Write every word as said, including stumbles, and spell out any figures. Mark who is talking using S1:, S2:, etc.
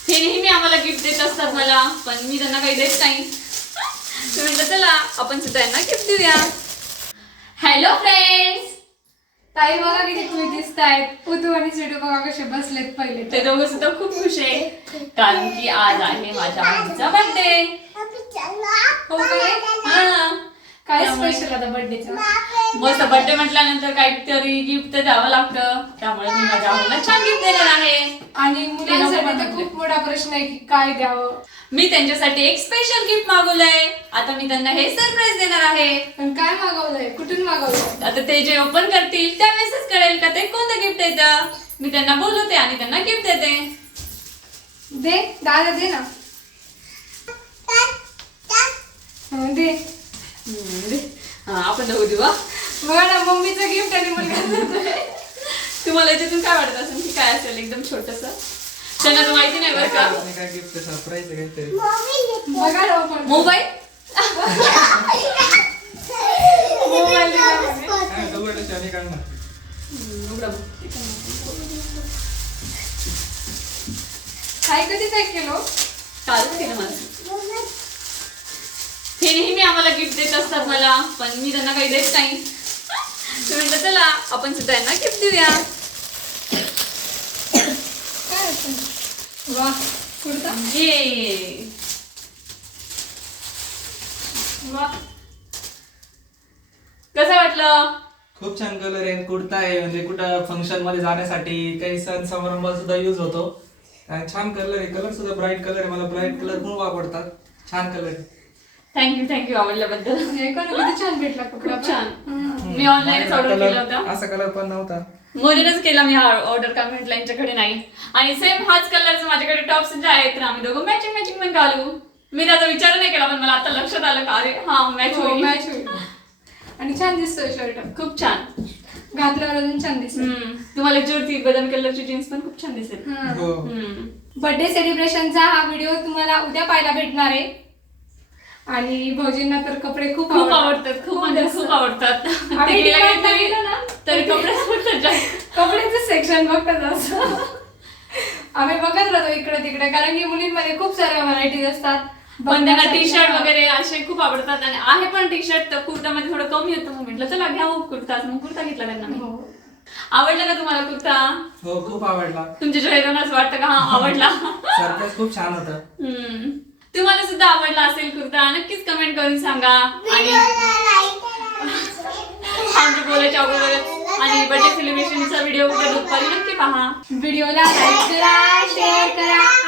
S1: हे नेहमी आम्हाला गिफ्ट देत असतात मला, पण मी त्यांना काही देत नाही. मी म्हटलं चला आपण सुद्धा त्यांना गिफ्ट देऊया. हॅलो फ्रेंड्स,
S2: ताई बघा किती खुश दिसतायत. पुतू आणि सिडू बघा कसे बसलेत पहिले.
S1: ते दोघं सुद्धा खूप खुश आहे कारण की आज आहे माझ्या आईचा बर्थडे.
S2: हो काय?
S1: हा,
S2: काय स्पेशल आता बर्थडेचं?
S1: मस्त बर्थडे म्हटल्यानंतर काहीतरी गिफ्ट तर द्यावं लागतं, त्यामुळे मी माझ्या आईला छान गिफ्ट देणार आहे.
S2: आणि मुलांसाठी तर खूप मोठा प्रश्न आहे की काय द्यावं.
S1: मी त्यांच्यासाठी एक स्पेशल गिफ्ट मागवलंय. आता मी त्यांना हे सरप्राईज देणार आहे.
S2: पण काय मागवलंय, कुठून मागवलंय?
S1: आता ते जे ओपन करतील त्यावेळेसच कळेल का ते कोणतं गिफ्ट येतं. मी त्यांना बोलवते आणि त्यांना गिफ्ट देते.
S2: दे दादा, दे ना. हं, दे.
S1: हा, आपण दोघं देऊ. हा.
S2: बघा ना, मम्मीचं गिफ्ट आणि मुलगा.
S1: तुम्हाला याच्यातून काय वाटत असेल की काय असेल एकदम छोटंसं? त्यांना तर माहिती नाही बरं का.
S3: काय गिफ्ट सरप्राईज आहे काहीतरी.
S2: बघा ना पण
S1: मोबाईल
S2: मोबाईल दिला म्हणे.
S3: काय दगड शानी काढणार.
S2: ताई कधी पॅक केलो?
S1: चालू केलं मला. हे नेहमी आम्हाला गिफ्ट देत असतात मला, पण मी त्यांना काही देत नाही. मी म्हटलं चला आपण सुद्धा त्यांना गिफ्ट देऊया.
S2: काय असेल? वा, कुर्ता.
S1: ये
S2: वा,
S1: कसं वाटलं?
S3: खूप छान कलर आहे, कुर्ता आहे, म्हणजे कुठं फंक्शन मध्ये जाण्यासाठी काही सण समारंभात सुद्धा युज होतो. आणि छान कलर आहे, कलर सुद्धा ब्राईट कलर आहे. मला ब्राईट कलर खूप आवडतात. छान कलर आहे.
S1: थँक्यू थँक्यू आवडल्याबद्दल.
S2: हे कोण किती छान भेटला कपडा.
S1: खूप छान.
S2: हम्म.
S1: मी ऑनलाईनच ऑर्डर
S3: कलर-
S1: केला होता.
S3: असा कलर पण नव्हता.
S1: मोरेनच केला मी हा ऑर्डर, का म्हटलं यांच्याकडे नाही. आणि सेम हाच कलरचा माझ्याकडे टॉप सुद्धा आहेत, तर आम्ही दोघं मॅचिंग मॅचिंग पण घालू. मी त्याचा विचार नाही केला, पण मला आता लक्षात आलं का अरे हा मॅच
S2: हो,
S1: होईल.
S2: मॅच होईल. आणि छान दिसतोय शर्ट.
S1: खूप छान.
S2: घातल्यावर अजून छान दिसत.
S1: हम्म. तुम्हाला याच्यावरती बदाम कलरची जीन्स पण खूप छान दिसेल.
S3: हो.
S1: हम्म.
S2: बर्थडे सेलिब्रेशनचा हा व्हिडिओ तुम्हाला उद्या पाहायला भेटणार आहे. आणि भाऊजींना तर कपडे खूप
S1: खूप
S2: आवडतात.
S1: आवडतात, खूप म्हणजे खूप आवडतात.
S2: आम्ही
S1: ते गेल्या
S2: DMart ला
S1: गेल्या
S2: गेलो ना,
S1: तरी कपडे आवडतात जास्त.
S2: कपड्याचं सेक्शन बघतात असं. आम्ही बघत राहतो इकडे तिकडे, कारण की मुलींमध्ये खूप साऱ्या व्हरायटीज असतात.
S1: पण त्यांना टी शर्ट वगैरे असे खूप आवडतात. आणि आहे पण टी शर्ट तर कुर्तामध्ये थोडं कमी होतं, मग म्हटलं चला घ्या हो कुर्ता. मग कुर्ता घेतला त्यांना मी.
S2: हो.
S1: आवडला का तुम्हाला कुर्ता?
S3: हो, खूप आवडला.
S1: तुमच्या चेहऱ्यावरून असं वाटतं का हा आवडला?
S3: सरप्राईज खूप छान होता.
S1: हम्म. तुम्हाला सुद्धा आवडला असेल कुर्ता, नक्कीच कमेंट करून सांगा. आणि आमच्या बोलायच्या अगोदरच आणि बर्थडे सेलिब्रेशनचा व्हिडिओ उद्या दुपारी नक्की पहा.
S2: व्हिडिओला लाईक करा, शेअर करा